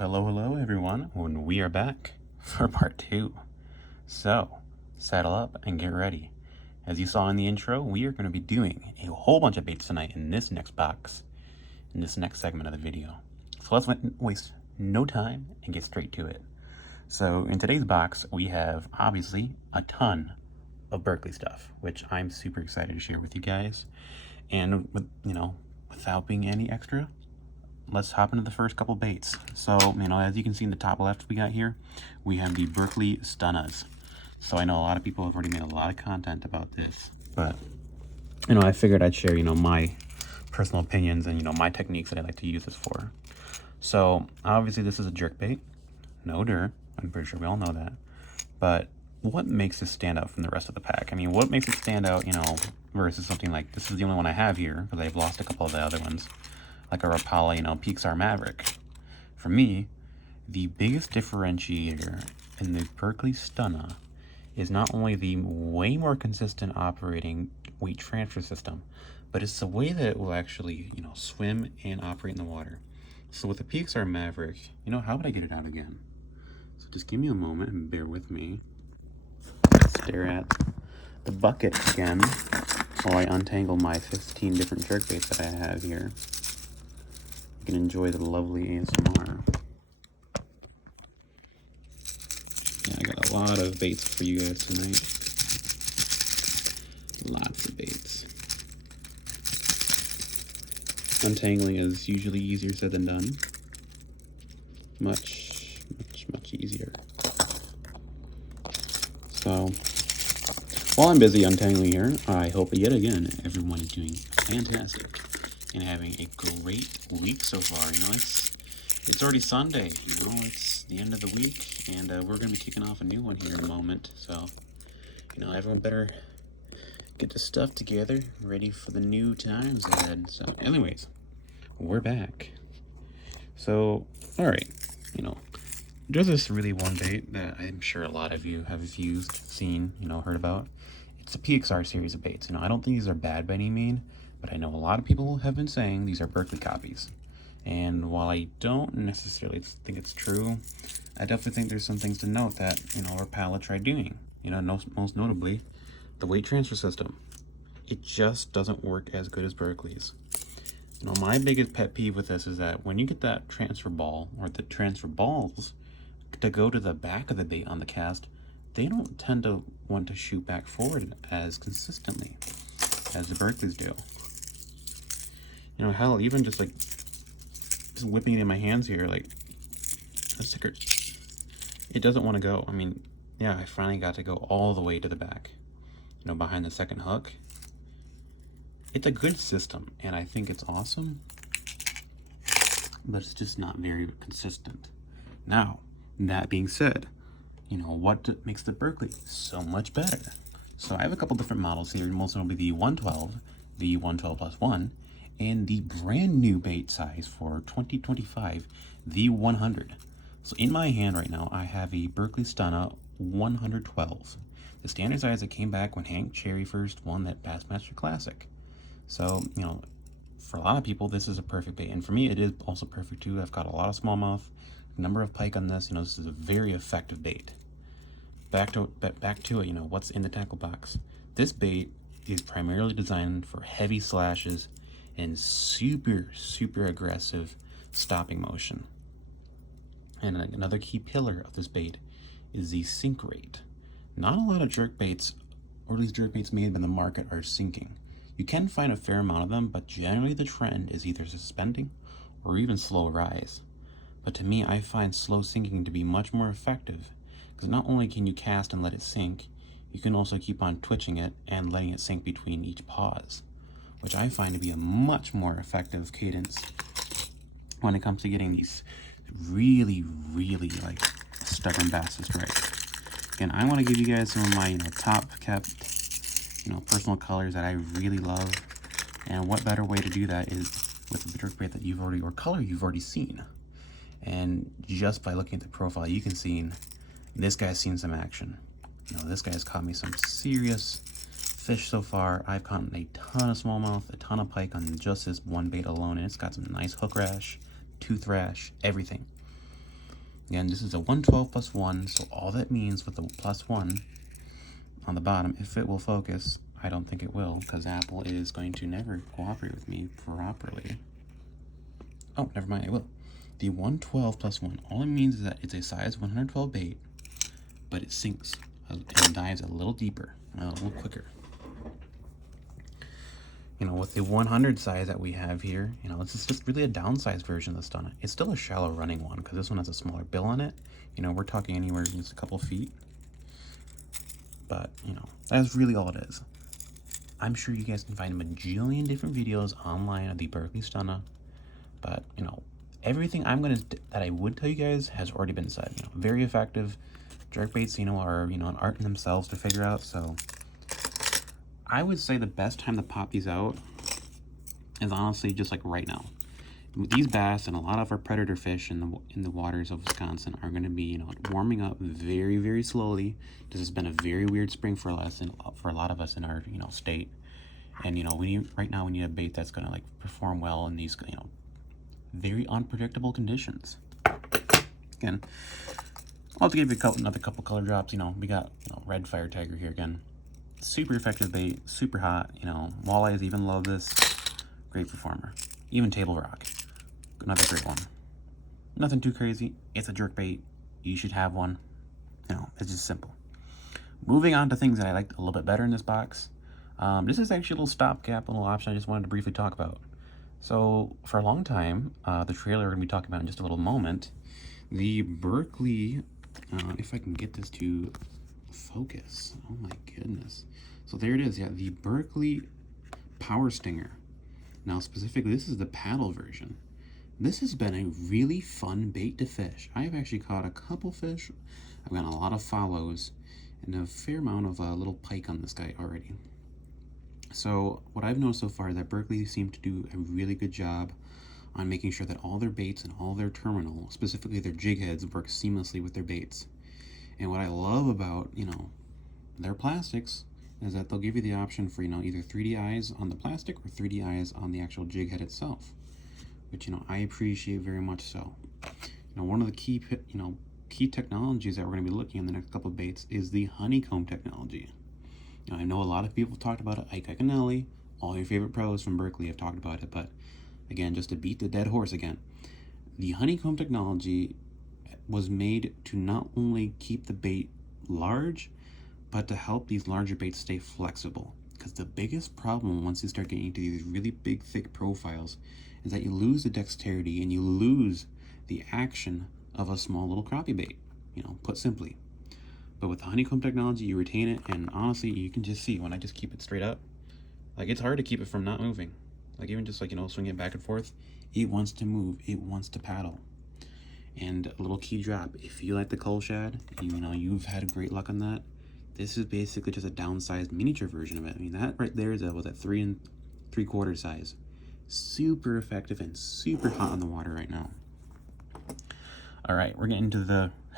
Hello everyone, and we are back for part 2. So, saddle up and get ready. As you saw in the intro, we are going to be doing a whole bunch of baits tonight in this next box, in this next segment of the video. So let's waste no time and get straight to it. So in today's box, we have obviously a ton of Berkley stuff, which I'm super excited to share with you guys. And without being any extra, let's hop into the first couple baits. So, as you can see in the top left we got here, we have the Berkley Stunnas. So I know a lot of people have already made a lot of content about this, but, I figured I'd share, my personal opinions and, my techniques that I like to use this for. So, obviously this is a jerkbait. No dirt. I'm pretty sure we all know that. But what makes this stand out from the rest of the pack? I mean, what makes it stand out, versus something like, this is the only one I have here, because I've lost a couple of the other ones, like a Rapala, Pixar Maverick. For me, the biggest differentiator in the Berkley Stunna is not only the way more consistent operating weight transfer system, but it's the way that it will actually, swim and operate in the water. So with the Pixar Maverick, how would I get it out again? So just give me a moment and bear with me. Stare at the bucket again while I untangle my 15 different jerkbaits that I have here. You can enjoy the lovely ASMR. Yeah, I got a lot of baits for you guys tonight. Lots of baits. Untangling is usually easier said than done. Much easier. So, while I'm busy untangling here, I hope yet again everyone is doing fantastic and having a great week so far. It's already Sunday, it's the end of the week, and we're going to be kicking off a new one here in a moment. So, everyone better get the stuff together, ready for the new times ahead. So, anyways, we're back. So, alright, there's this really one bait that I'm sure a lot of you have used, seen, heard about. It's a PXR series of baits. I don't think these are bad by any means, but I know a lot of people have been saying these are Berkley copies. And while I don't necessarily think it's true, I definitely think there's some things to note that, Rapala tried doing. Most notably, the weight transfer system. It just doesn't work as good as Berkley's. My biggest pet peeve with this is that when you get that transfer ball, or the transfer balls, to go to the back of the bait on the cast, they don't tend to want to shoot back forward as consistently as the Berkleys do. Hell, even just whipping it in my hands here, a sticker, it doesn't want to go. I mean, yeah, I finally got to go all the way to the back, behind the second hook. It's a good system, and I think it's awesome, but it's just not very consistent. Now, that being said, what makes the Berkley so much better? So I have a couple different models here, most notably the 112, the 112 plus 1, and the brand new bait size for 2025, the 100. So in my hand right now, I have a Berkley Stunna 112, the standard size that came back when Hank Cherry first won that Bassmaster Classic. So, for a lot of people, this is a perfect bait, and for me, it is also perfect too. I've got a lot of smallmouth, number of pike on this. This is a very effective bait. Back to it. What's in the tackle box? This bait is primarily designed for heavy slashes and super aggressive stopping motion. And another key pillar of this bait is the sink rate. Not a lot of jerk baits, or at least jerk baits made by the market, are sinking. You can find a fair amount of them, but generally the trend is either suspending or even slow rise. But to me, I find slow sinking to be much more effective, because not only can you cast and let it sink, you can also keep on twitching it and letting it sink between each pause, which I find to be a much more effective cadence when it comes to getting these really stubborn bass to strike. Again, I want to give you guys some of my top kept personal colors that I really love, and what better way to do that is with a jerkbait that color you've already seen. And just by looking at the profile, you can see this guy's seen some action. This guy's caught me some serious fish so far. I've caught a ton of smallmouth, a ton of pike on just this one bait alone, and it's got some nice hook rash, tooth rash, everything. Again, this is a 112 plus 1, so all that means with the plus 1 on the bottom, if it will focus, I don't think it will, because Apple is going to never cooperate with me properly. Oh, never mind, it will. The 112 plus 1, all it means is that it's a size 112 bait, but it sinks and dives a little deeper, a little quicker. You know, with the 100 size that we have here, you know, this is just really a downsized version of the stunner. It's still a shallow running one, because this one has a smaller bill on it. You know, we're talking anywhere just a couple feet. But, you know, that's really all it is. I'm sure you guys can find a bajillion different videos online of the Berkeley Stunner. But, you know, everything that I would tell you guys has already been said. You know, very effective. Jerkbaits, you know, are, you know, an art in themselves to figure out, so I would say the best time to pop these out is honestly just like right now. These bass and a lot of our predator fish in the waters of Wisconsin are going to be, you know, warming up very, very slowly. This has been a very weird spring for us and for a lot of us in our, you know, state. And, you know, right now we need a bait that's going to like perform well in these, you know, very unpredictable conditions. Again, I'll have to give you another couple color drops. You know, we got, you know, red fire tiger here again. Super effective bait, super hot. You know, walleyes even love this. Great performer. Even table rock, another great one. Nothing too crazy. It's a jerk bait. You should have one. You know, it's just simple. Moving on to things that I liked a little bit better in this box. This is actually a little stopgap, a little option I just wanted to briefly talk about. So for a long time, the trailer we're going to be talking about in just a little moment, the Berkeley, if I can get this to focus. Oh my goodness. So there it is. Yeah, the Berkeley Power Stinger. Now specifically, this is the paddle version. This has been a really fun bait to fish. I've actually caught a couple fish. I've gotten a lot of follows and a fair amount of little pike on this guy already. So what I've noticed so far is that Berkeley seemed to do a really good job on making sure that all their baits and all their terminal, specifically their jig heads, work seamlessly with their baits. And what I love about, you know, their plastics is that they'll give you the option for, you know, either 3D eyes on the plastic or 3D eyes on the actual jig head itself, which, you know, I appreciate very much so. You know, one of the key technologies that we're going to be looking at in the next couple of baits is the honeycomb technology. You know, I know a lot of people have talked about it. Ike Iconelli, all your favorite pros from Berkeley have talked about it, but again, just to beat the dead horse again, the honeycomb technology was made to not only keep the bait large, but to help these larger baits stay flexible. Because the biggest problem once you start getting into these really big, thick profiles is that you lose the dexterity and you lose the action of a small little crappie bait, you know, put simply. But with the honeycomb technology, you retain it, and honestly, you can just see when I just keep it straight up, like it's hard to keep it from not moving. Like even just like, you know, swinging it back and forth, it wants to move, it wants to paddle. And a little key drop, if you like the coal shad, you know, you've had great luck on that. This is basically just a downsized miniature version of it. I mean, that right there is was at 3 3/4 size. Super effective and super hot on the water right now. All right, we're getting to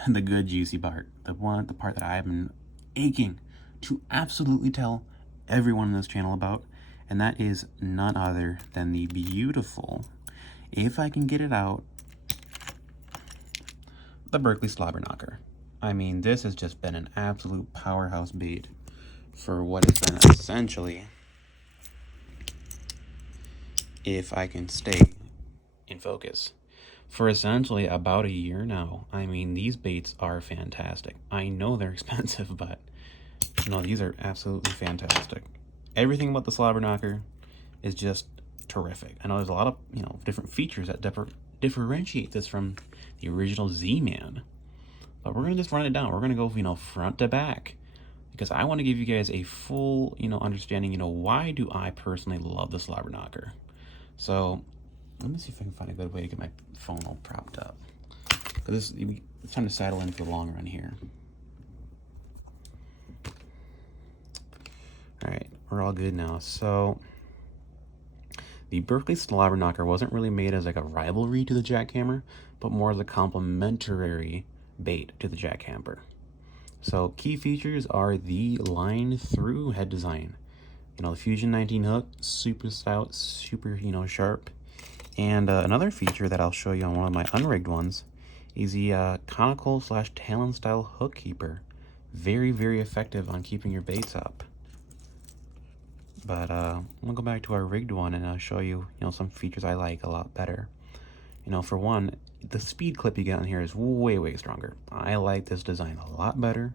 the good juicy part, the part that I've been aching to absolutely tell everyone on this channel about, and that is none other than the beautiful, if I can get it out, the Berkeley Slobber Knocker. I mean, this has just been an absolute powerhouse bait for what has been essentially, if I can stay in focus, for essentially about a year now. I mean, these baits are fantastic. I know they're expensive, but no, these are absolutely fantastic. Everything about the Slobber Knocker is just terrific. I know there's a lot of, you know, different features that differentiate this from the original Z-Man, but we're gonna just run it down. We're gonna go, you know, front to back, because I want to give you guys a full, you know, understanding, you know, why do I personally love the Slobber Knocker. So let me see if I can find a good way to get my phone all propped up, because it's time to saddle in for the long run here. All right, we're all good now. So the Berkeley Slobber Knocker wasn't really made as like a rivalry to the jackhammer, but more as a complementary bait to the jackhammer. So key features are the line through head design. You know, the Fusion 19 hook, super stout, super, you know, sharp. And another feature that I'll show you on one of my unrigged ones is the conical slash talon style hook keeper. Very, very effective on keeping your baits up. But I'm gonna go back to our rigged one and I'll show you, some features I like a lot better. For one, the speed clip you get on here is way, way stronger. I like this design a lot better.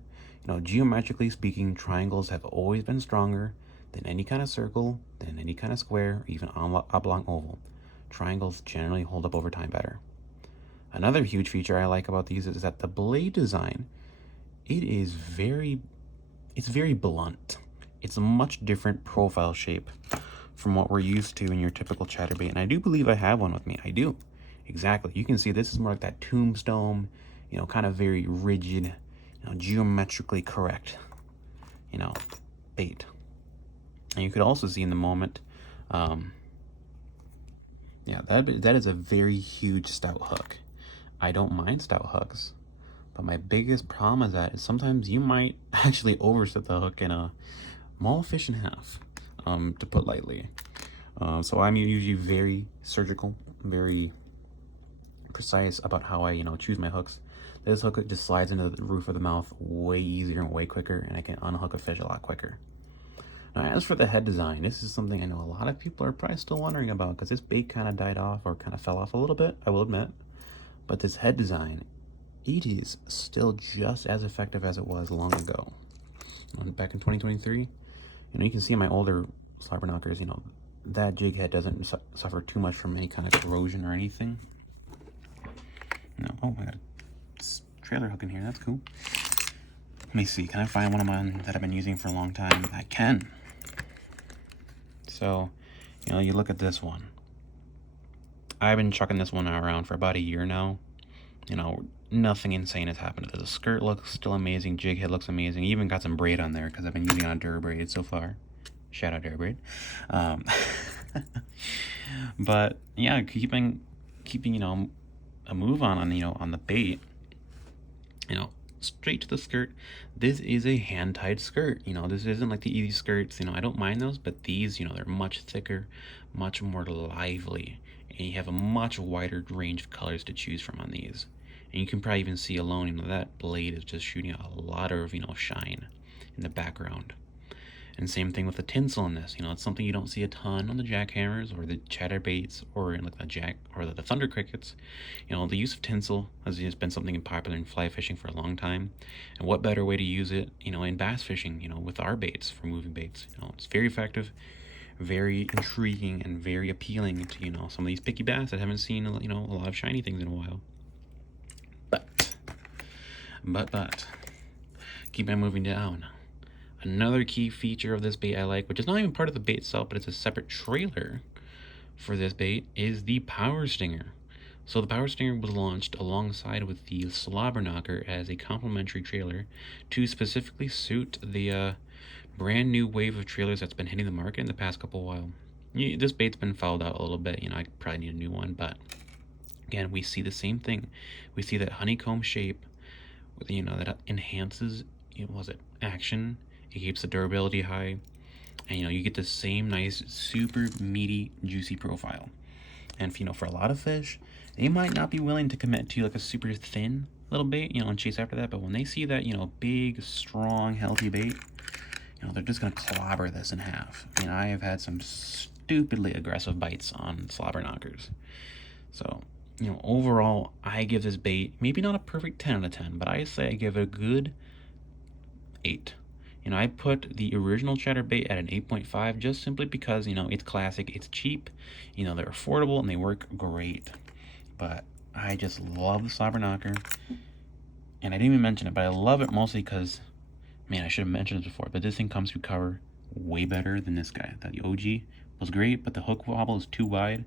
Geometrically speaking, triangles have always been stronger than any kind of circle, than any kind of square, or even oblong oval. Triangles generally hold up over time better. Another huge feature I like about these is that the blade design, it's very blunt. It's a much different profile shape from what we're used to in your typical chatterbait. And I do believe I have one with me. I do. Exactly. You can see this is more like that tombstone, kind of very rigid, geometrically correct, bait. And you could also see in the moment, yeah, that is a very huge stout hook. I don't mind stout hooks, but my biggest problem with that is sometimes you might actually overset the hook and maul a fish in half, to put lightly. So I'm usually very surgical, very precise about how I, choose my hooks. This hook just slides into the roof of the mouth way easier and way quicker, and I can unhook a fish a lot quicker. Now, as for the head design, this is something I know a lot of people are probably still wondering about, because this bait kind of died off, or kind of fell off a little bit, I will admit. But this head design, it is still just as effective as it was long ago. Back in 2023, you can see in my older slobber knockers, that jig head doesn't suffer too much from any kind of corrosion or anything. Oh, I got a trailer hook in here. That's cool. Let me see. Can I find one of mine that I've been using for a long time? I can. So, you look at this one. I've been chucking this one around for about a year now. Nothing insane has happened to this. The skirt looks still amazing. Jig head looks amazing. Even got some braid on there because I've been using it on Dura braid so far. Shout out Dura braid. But yeah, keeping a move on on the bait. Straight to the skirt. This is a hand-tied skirt. This isn't like the easy skirts. I don't mind those, but these, they're much thicker, much more lively, and you have a much wider range of colors to choose from on these. And you can probably even see alone, that blade is just shooting out a lot of, shine in the background. And same thing with the tinsel in this. It's something you don't see a ton on the jackhammers or the chatterbaits or in like the thunder crickets. The use of tinsel has just been something popular in fly fishing for a long time. And what better way to use it, in bass fishing, with our baits for moving baits. It's very effective, very intriguing, and very appealing to, some of these picky bass that haven't seen, a lot of shiny things in a while. But, keep on moving down. Another key feature of this bait I like, which is not even part of the bait itself, but it's a separate trailer for this bait, is the Power Stinger. So the Power Stinger was launched alongside with the Slobber Knocker as a complementary trailer to specifically suit the brand new wave of trailers that's been hitting the market in the past couple while. This bait's been fouled out a little bit, I probably need a new one, but again, we see the same thing. We see that honeycomb shape, that enhances, action. It keeps the durability high, and you get the same nice, super meaty, juicy profile. And for a lot of fish, they might not be willing to commit to like a super thin little bait, and chase after that. But when they see that big, strong, healthy bait, they're just gonna clobber this in half. I have had some stupidly aggressive bites on slobber knockers. So overall, I give this bait maybe not a perfect 10 out of 10, but I say I give it a good 8. I put the original chatterbait at an 8.5 just simply because, it's classic, it's cheap, they're affordable, and they work great. But I just love the slobber knocker. And I didn't even mention it, but I love it mostly because, man, I should have mentioned this before, but this thing comes through cover way better than this guy. The OG was great, but the hook wobble is too wide.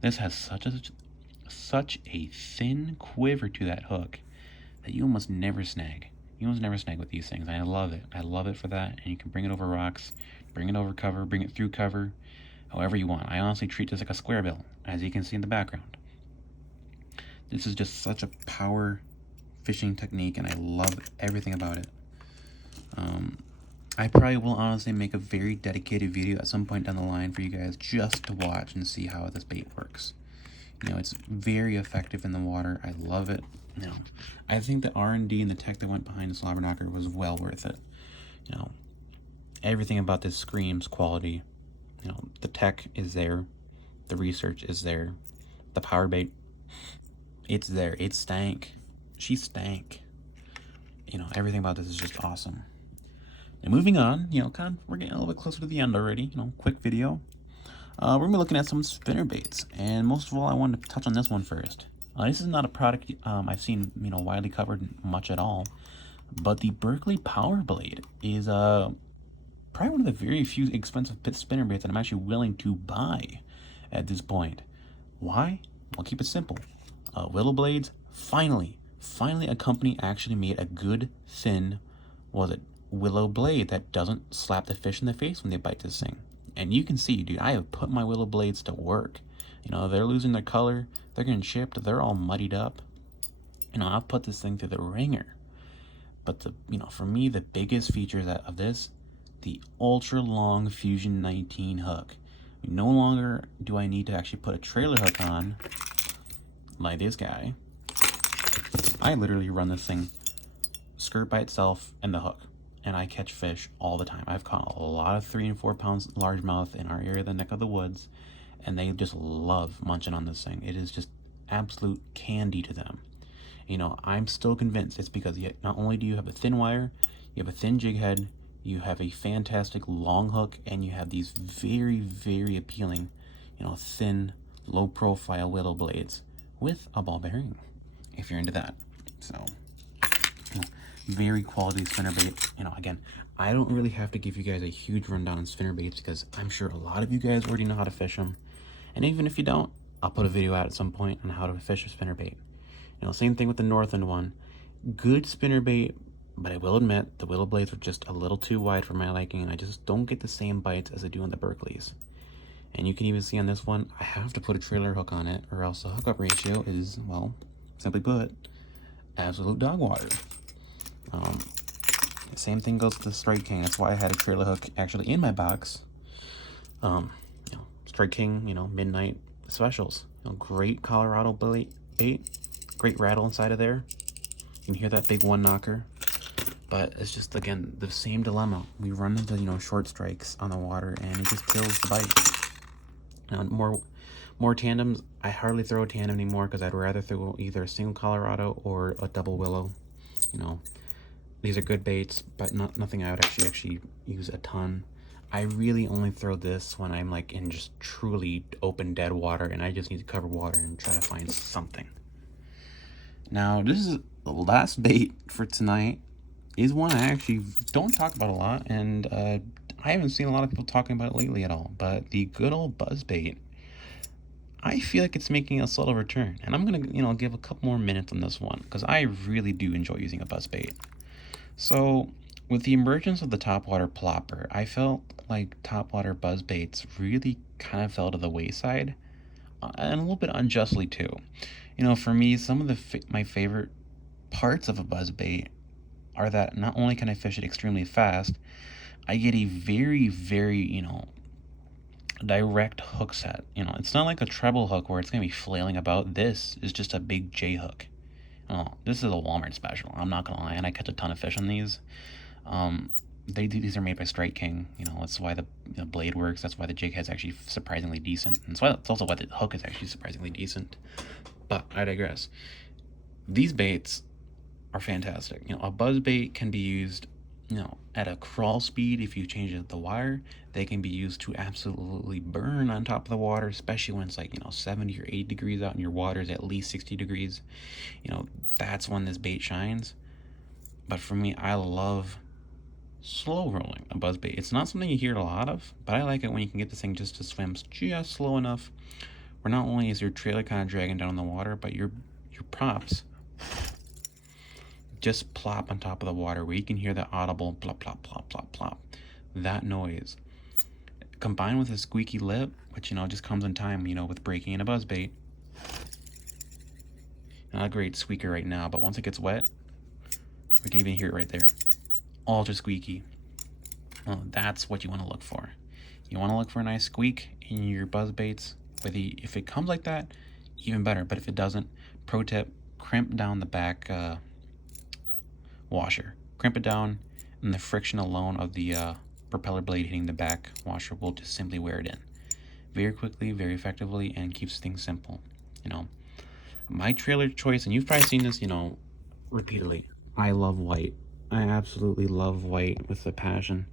This has such a thin quiver to that hook that you almost never snag. You almost never snag with these things. I love it. I love it for that. And you can bring it over rocks, bring it over cover, bring it through cover, however you want. I honestly treat this like a square bill, as you can see in the background. This is just such a power fishing technique, and I love everything about it. I probably will honestly make a very dedicated video at some point down the line for you guys just to watch and see how this bait works. It's very effective in the water. I love it. You know, I think the R&D and the tech that went behind the slobber knocker was well worth it. You know, everything about this screams quality. You know, the tech is there, the research is there, the power bait, it's there. It stank. She stank. You know, everything about this is just awesome. And moving on, you know, we're getting a little bit closer to the end already. You know, quick video. We're gonna be looking at some spinner baits, and most of all, I wanted to touch on this one first. This is not a product I've seen, you know, widely covered much at all, but the Berkeley Power Blade is probably one of the very few expensive pit spinner baits that I'm actually willing to buy at this point. Why? I'll keep it simple. Willow blades, finally a company actually made a good thin, willow blade that doesn't slap the fish in the face when they bite this thing. And you can see, dude, I have put my willow blades to work. You know, they're losing their color, they're getting chipped, they're all muddied up. You know, I've put this thing through the ringer. But for me, the biggest feature of this, the ultra long Fusion 19 hook. No longer do I need to actually put a trailer hook on, like this guy. I literally run this thing skirt by itself and the hook, and I catch fish all the time. I've caught a lot of 3 and 4 pounds largemouth in our area, the neck of the woods, and they just love munching on this thing. It is just absolute candy to them. You know, I'm still convinced it's because not only do you have a thin wire, you have a thin jig head, you have a fantastic long hook, and you have these very, very appealing, you know, thin, low profile willow blades with a ball bearing, if you're into that. So, you know, very quality spinner bait. You know, again, I don't really have to give you guys a huge rundown on spinner baits because I'm sure a lot of you guys already know how to fish them. And even if you don't, I'll put a video out at some point on how to fish a spinner bait. You know, same thing with the Northland one. Good spinner bait, but I will admit the willow blades were just a little too wide for my liking, and I just don't get the same bites as I do on the Berkeleys. And you can even see on this one, I have to put a trailer hook on it, or else the hookup ratio is, well, simply put, absolute dog water. Same thing goes to the Strike King. That's why I had a trailer hook actually in my box. You know, Strike King, you know, midnight specials. You know, great Colorado bait. Great rattle inside of there. You can hear that big one knocker. But it's just, again, the same dilemma. We run into, you know, short strikes on the water, and it just kills the bite. Now, more tandems. I hardly throw a tandem anymore because I'd rather throw either a single Colorado or a double willow. You know, these are good baits, but nothing I would actually use a ton. I really only throw this when I'm like in just truly open dead water and I just need to cover water and try to find something. Now, this is the last bait for tonight. Is one I actually don't talk about a lot, and I haven't seen a lot of people talking about it lately at all. But the good old buzz bait, I feel like it's making a subtle return, and I'm gonna, you know, give a couple more minutes on this one because I really do enjoy using a buzz bait. So, with the emergence of the topwater plopper, I felt like topwater buzz baits really kind of fell to the wayside, and a little bit unjustly too. You know, for me, some of my favorite parts of a buzz bait are that not only can I fish it extremely fast, I get a very, very, you know, direct hook set. You know, it's not like a treble hook where it's going to be flailing about. This is just a big J hook. Oh, this is a Walmart special, I'm not going to lie, and I catch a ton of fish on these. These are made by Strike King. You know, that's why the blade works. That's why the jig head's actually surprisingly decent. And it's also why the hook is actually surprisingly decent. But I digress. These baits are fantastic. You know, a buzz bait can be used, you know, at a crawl speed. If you change the wire, they can be used to absolutely burn on top of the water, especially when it's like, you know, 70 or 80 degrees out and your water is at least 60 degrees. You know, that's when this bait shines. But for me, I love slow rolling a buzz bait. It's not something you hear a lot of, but I like it when you can get this thing just to swim just slow enough where not only is your trailer kind of dragging down the water, but your props just plop on top of the water where you can hear the audible plop, plop, plop, plop, plop. That noise, combined with a squeaky lip, which, you know, just comes in time, you know, with breaking in a buzz bait. Not a great squeaker right now, but once it gets wet, we can even hear it right there. Ultra squeaky. Well, that's what you want to look for. You want to look for a nice squeak in your buzz baits. If it comes like that, even better. But if it doesn't, pro tip, crimp down the back washer. Crimp it down, and the friction alone of the propeller blade hitting the back washer will just simply wear it in. Very quickly, very effectively, and keeps things simple. You know, my trailer choice, and you've probably seen this, you know, repeatedly. I love white. I absolutely love white with a passion.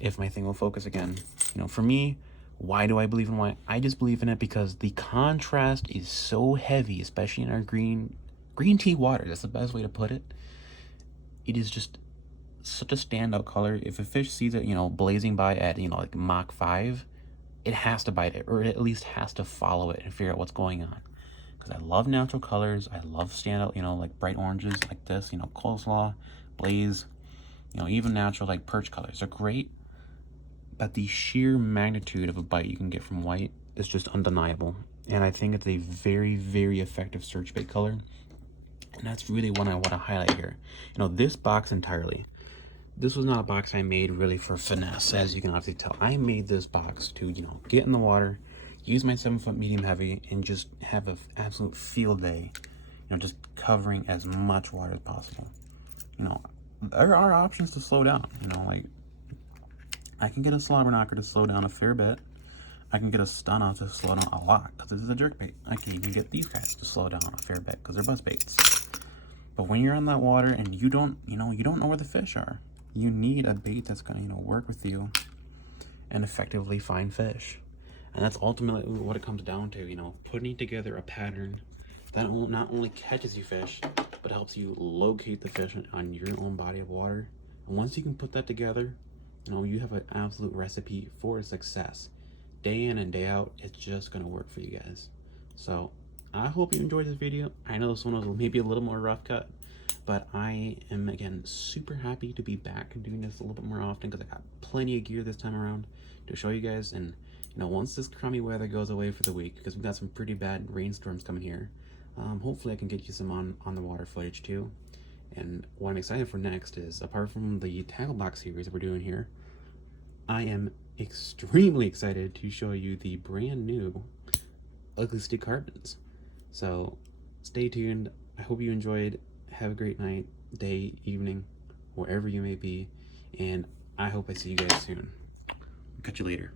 If my thing will focus again, you know, for me, why do I believe in white? I just believe in it because the contrast is so heavy, especially in our green tea water. That's the best way to put it. It is just such a standout color. If a fish sees it, you know, blazing by at, you know, like Mach 5, it has to bite it, or it at least has to follow it and figure out what's going on. Because I love natural colors. I love standout, you know, like bright oranges like this, you know, coleslaw, blaze, you know, even natural like perch colors are great. But the sheer magnitude of a bite you can get from white is just undeniable. And I think it's a very, very effective search bait color. And that's really what I want to highlight here. You know, this box entirely, this was not a box I made really for finesse, as you can obviously tell. I made this box to, you know, get in the water, use my 7-foot medium heavy, and just have an absolute field day. You know, just covering as much water as possible. You know, there are options to slow down. You know, like, I can get a slobber knocker to slow down a fair bit. I can get a stun out to slow down a lot, because this is a jerk bait. I can even get these guys to slow down a fair bit, because they're buzz baits. But when you're in that water and you don't know where the fish are, you need a bait that's gonna, you know, work with you and effectively find fish. And that's ultimately what it comes down to, you know, putting together a pattern that not only catches you fish, but helps you locate the fish on your own body of water. And once you can put that together, you know, you have an absolute recipe for success. Day in and day out, it's just gonna work for you guys. So I hope you enjoyed this video. I know this one was maybe a little more rough cut, but I am, again, super happy to be back and doing this a little bit more often, because I got plenty of gear this time around to show you guys. And, you know, once this crummy weather goes away for the week, because we've got some pretty bad rainstorms coming here, hopefully I can get you some on the water footage too. And what I'm excited for next is, apart from the tackle box series that we're doing here, I am extremely excited to show you the brand new Ugly Stick carbons. So stay tuned. I hope you enjoyed. Have a great night, day, evening, wherever you may be, and I hope I see you guys soon. Catch you later.